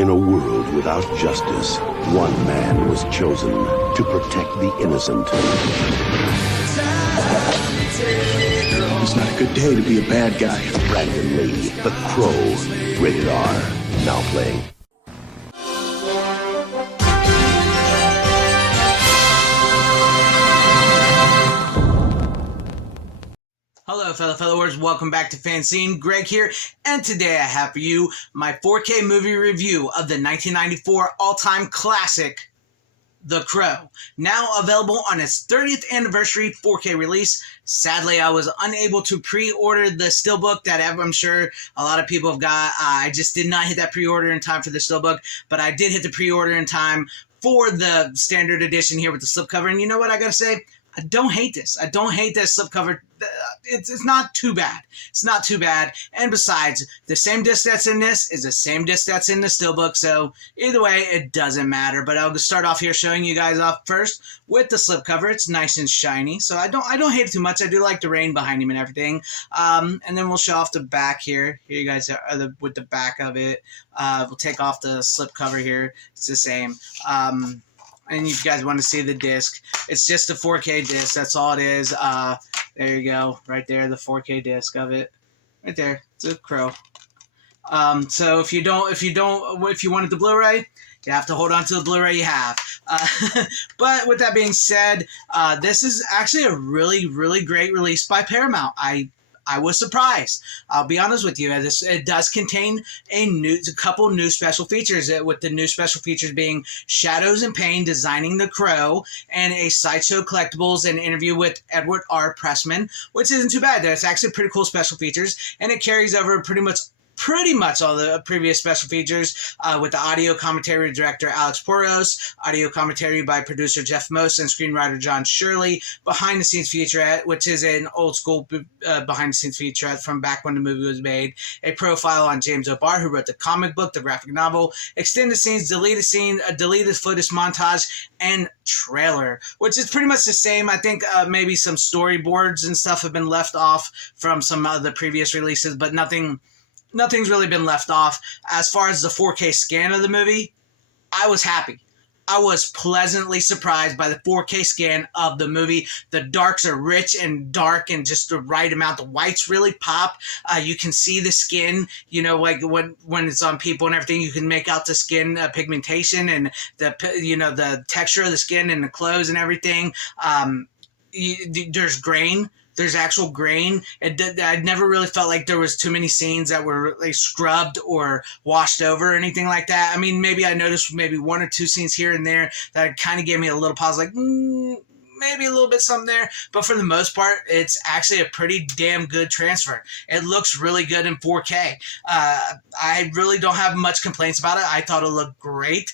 In a world without justice, one man was chosen to protect the innocent. It's not a good day to be a bad guy. Brandon Lee, The Crow, rated R, now playing. Hello, fellow followers. Welcome back to FanZcene. Greg here, and today I have for you my 4K movie review of the 1994 all-time classic, The Crow, now available on its 30th anniversary 4K release. Sadly, I was unable to pre-order the steelbook that I'm sure a lot of people have got. I just did not hit that pre-order in time for the steelbook, but I did hit the pre-order in time for the standard edition here with the slipcover. And you know what I gotta say? I don't hate this. I don't hate this slipcover. It's not too bad. It's not too bad. And besides, the same disc that's in this is the same disc that's in the steelbook. So either way, it doesn't matter. But I'll start off here showing you guys off first with the slipcover. It's nice and shiny. So I don't hate it too much. I do like the rain behind him and everything. And then we'll show off the back here. Here you guys are with the back of it. We'll take off the slipcover here. It's the same. And if you guys want to see the disc, it's just a 4K disc. That's all it is. There you go, right there, the 4K disc of it, right there. It's a Crow. So if you wanted the Blu-ray, you have to hold on to the Blu-ray you have. But with that being said, this is actually a really, really great release by Paramount. I was surprised. I'll be honest with you. It does contain a couple new special features, with the new special features being Shadows and Pain designing the Crow, and a Sideshow Collectibles and interview with Edward R. Pressman, which isn't too bad. That's actually pretty cool special features, and it carries over pretty much all the previous special features, with the audio commentary by director Alex Porros, audio commentary by producer Jeff Most and screenwriter John Shirley, behind-the-scenes featurette, which is an old-school behind-the-scenes featurette from back when the movie was made, a profile on James O'Barr, who wrote the comic book, the graphic novel, extended scenes, deleted scene, a deleted footage montage, and trailer, which is pretty much the same. I think maybe some storyboards and stuff have been left off from some of the previous releases, but nothing's really been left off. As far as the 4K scan of the movie, I was happy. I was pleasantly surprised by the 4K scan of the movie. The darks are rich and dark and just the right amount. The whites really pop. You can see the skin, like when it's on people and everything, you can make out the skin pigmentation and the texture of the skin and the clothes and everything. There's grain. There's actual grain. I never really felt like there was too many scenes that were like scrubbed or washed over or anything like that. I mean, maybe I noticed maybe one or two scenes here and there that kind of gave me a little pause, like maybe a little bit something there. But for the most part, it's actually a pretty damn good transfer. It looks really good in 4K. I really don't have much complaints about it. I thought it looked great.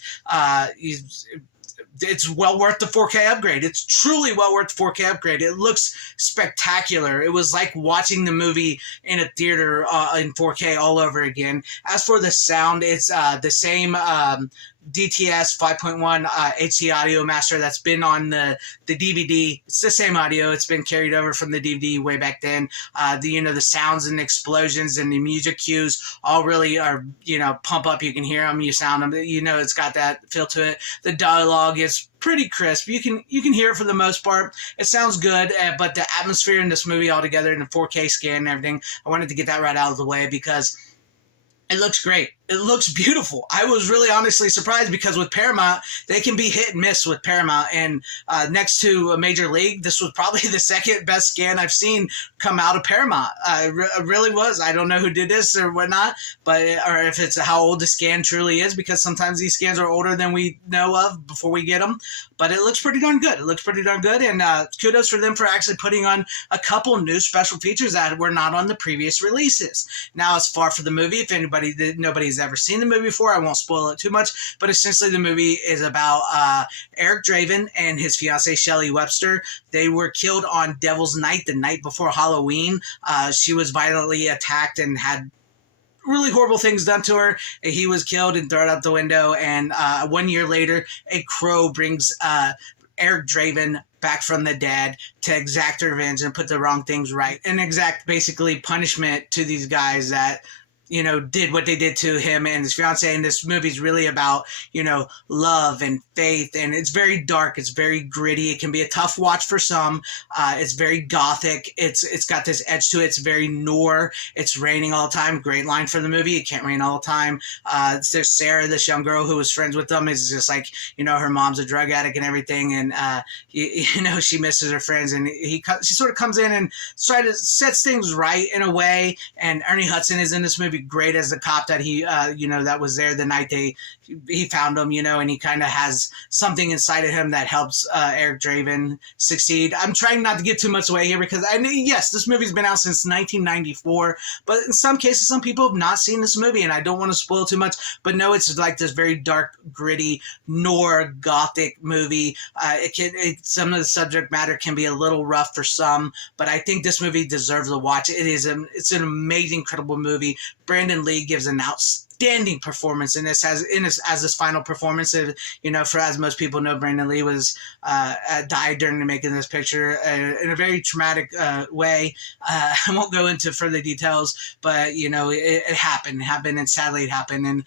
It's well worth the 4K upgrade. It's truly well worth the 4K upgrade. It looks spectacular. It was like watching the movie in a theater in 4K all over again. As for the sound, it's the same DTS 5.1 HD audio master that's been on the DVD. It's the same audio. It's been carried over from the DVD way back then. The sounds and explosions and the music cues all really are, pump up. You can hear them, you sound them. It's got that feel to it. The dialogue is pretty crisp. You can hear it for the most part. It sounds good, but the atmosphere in this movie altogether and the 4K scan and everything, I wanted to get that right out of the way because it looks great. It looks beautiful. I was really honestly surprised because with Paramount, they can be hit and miss with Paramount. And next to a Major League, this was probably the second best scan I've seen come out of Paramount. It really was. I don't know who did this or whatnot, or if it's how old the scan truly is, because sometimes these scans are older than we know of before we get them. But it looks pretty darn good. And kudos for them for actually putting on a couple new special features that were not on the previous releases. Now, as far for the movie, if nobody's ever seen the movie before, I won't spoil it too much, but essentially the movie is about Eric Draven and his fiancée Shelley Webster. They were killed on Devil's Night, the night before Halloween. She was violently attacked and had really horrible things done to her. He was killed and thrown out the window, and 1 year later, a crow brings Eric Draven back from the dead to exact revenge and put the wrong things right, and exact basically punishment to these guys that did what they did to him and his fiance. And this movie's really about, love and faith. And it's very dark. It's very gritty. It can be a tough watch for some. It's very gothic. It's got this edge to it. It's very noir. It's raining all the time. Great line for the movie. It can't rain all the time. There's Sarah, this young girl who was friends with them, is just like, her mom's a drug addict and everything. And, she misses her friends. And she sort of comes in and sets things right in a way. And Ernie Hudson is in this movie great as the cop that he that was there the night he found him, and he kind of has something inside of him that helps Eric Draven succeed. I'm trying not to give too much away here because yes, this movie's been out since 1994, but in some cases some people have not seen this movie and I don't want to spoil too much, but no, it's like this very dark, gritty, noir, gothic movie. Some of the subject matter can be a little rough for some, but I think this movie deserves a watch. It's an amazing, incredible movie. Brandon Lee gives an outstanding performance in this as this final performance. For as most people know, Brandon Lee was died during the making of this picture in a very traumatic way. I won't go into further details, but it happened, and sadly it happened. And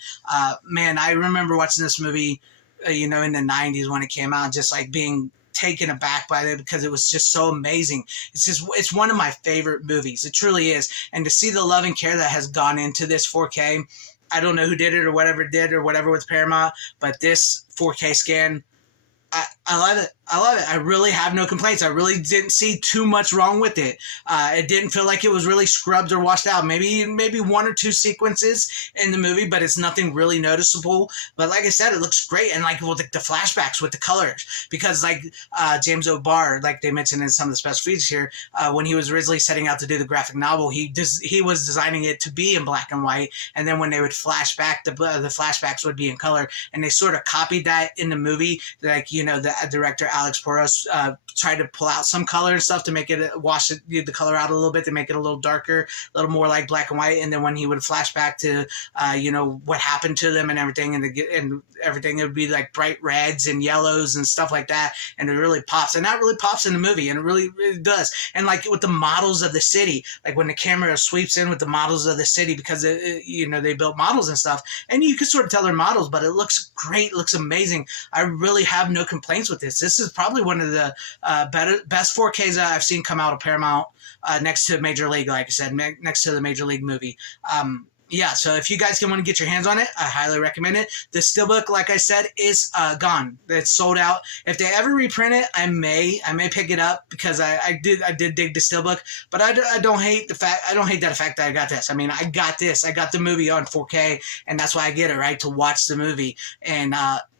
man, I remember watching this movie, in the 90s when it came out, just like being taken aback by it because it was just so amazing. It's one of my favorite movies. It truly is. And to see the love and care that has gone into this 4K, I don't know who did it or whatever with Paramount, but this 4K scan, I love it. I really have no complaints. I really didn't see too much wrong with it. It didn't feel like it was really scrubbed or washed out. Maybe one or two sequences in the movie, but it's nothing really noticeable. But like I said, it looks great. And like with the flashbacks with the colors, because like James O'Barr, like they mentioned in some of the special features here, when he was originally setting out to do the graphic novel, he was designing it to be in black and white. And then when they would flash back, the flashbacks would be in color. And they sort of copied that in the movie. Like, the director Alex Porras tried to pull out some color and stuff to make it wash the color out a little bit, to make it a little darker, a little more like black and white. And then when he would flash back to what happened to them and everything, and everything, it would be like bright reds and yellows and stuff like that, and it really pops. And that really pops in the movie, and it really does. And like with the models of the city, like when the camera sweeps in with the models of the city, because they built models and stuff, and you can sort of tell they're models, but it looks great, it looks amazing. I really have no complaints with this. This is probably one of the best 4Ks that I've seen come out of Paramount, next to Major League, like I said, next to the Major League movie. Yeah, so if you guys can want to get your hands on it, I highly recommend it. The steelbook, like I said, is gone. It's sold out. If they ever reprint it, I may pick it up, because I did dig the steelbook, but I don't hate the fact that I got this. I mean, I got this. I got the movie on 4K, and that's why I get it, right, to watch the movie. And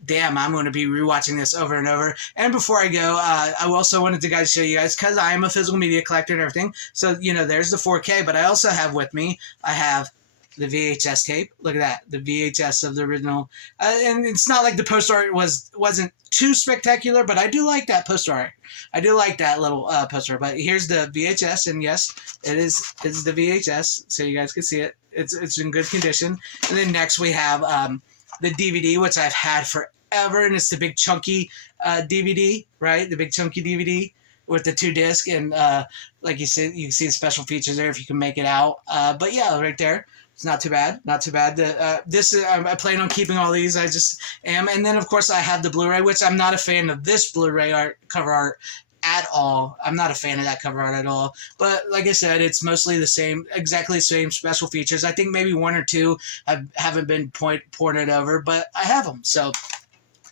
damn, I'm going to be rewatching this over and over. And before I go, I also wanted to show you guys, because I am a physical media collector and everything. So there's the 4K, but I also have with me, I have the VHS tape. Look at that, the VHS of the original. And it's not like the poster art wasn't too spectacular, but I do like that poster art. I do like that little poster. But here's the VHS, and yes, it's the VHS, so you guys can see it. It's in good condition. And then next we have the DVD, which I've had forever, and it's the big chunky DVD, right? The big chunky DVD with the 2 disc, and like you see the special features there if you can make it out. But yeah, right there. It's not too bad. Not too bad. I plan on keeping all these. I just am. And then, of course, I have the Blu-ray, which I'm not a fan of this Blu-ray cover art at all. I'm not a fan of that cover art at all. But like I said, it's mostly the same, exactly the same special features. I think maybe 1 or 2 haven't been ported over, but I have them. So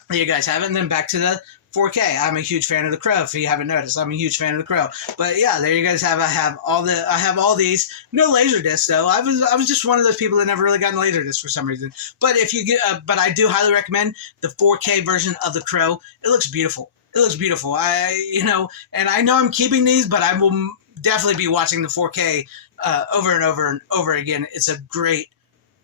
there you guys have it. And then back to the 4K. I'm a huge fan of The Crow. If you haven't noticed, I'm a huge fan of The Crow. But yeah, there you guys have. I have all these. No Laserdisc though. I was just one of those people that never really got a Laserdisc for some reason. But if you get, but I do highly recommend the 4K version of The Crow. It looks beautiful. It looks beautiful. And I know I'm keeping these, but I will definitely be watching the 4K over and over and over again. It's a great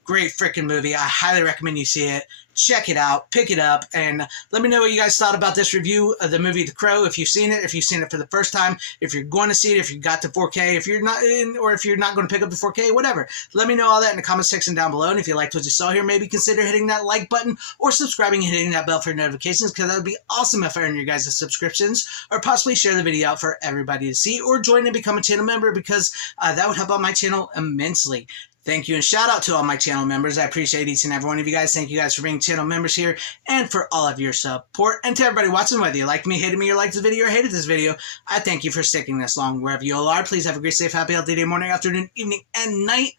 freaking movie. I highly recommend you see it. Check it out, pick it up, and let me know what you guys thought about this review of the movie The Crow. If you've seen it for the first time, if you're going to see it, if you got the 4K, if you're not in, or if you're not going to pick up the 4K, whatever. Let me know all that in the comment section down below. And if you liked what you saw here, maybe consider hitting that like button or subscribing and hitting that bell for notifications, because that would be awesome if I earn your guys' subscriptions, or possibly share the video out for everybody to see, or join and become a channel member, because that would help out my channel immensely. Thank you and shout out to all my channel members. I appreciate each and every one of you guys. Thank you guys for being channel members here and for all of your support. And to everybody watching, whether you like me, hated me, or liked this video, or hated this video, I thank you for sticking this long. Wherever you all are, please have a great, safe, happy, healthy day, morning, afternoon, evening, and night.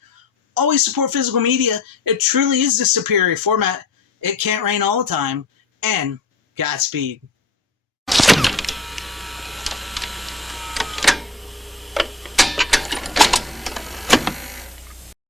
Always support physical media. It truly is the superior format. It can't rain all the time. And Godspeed.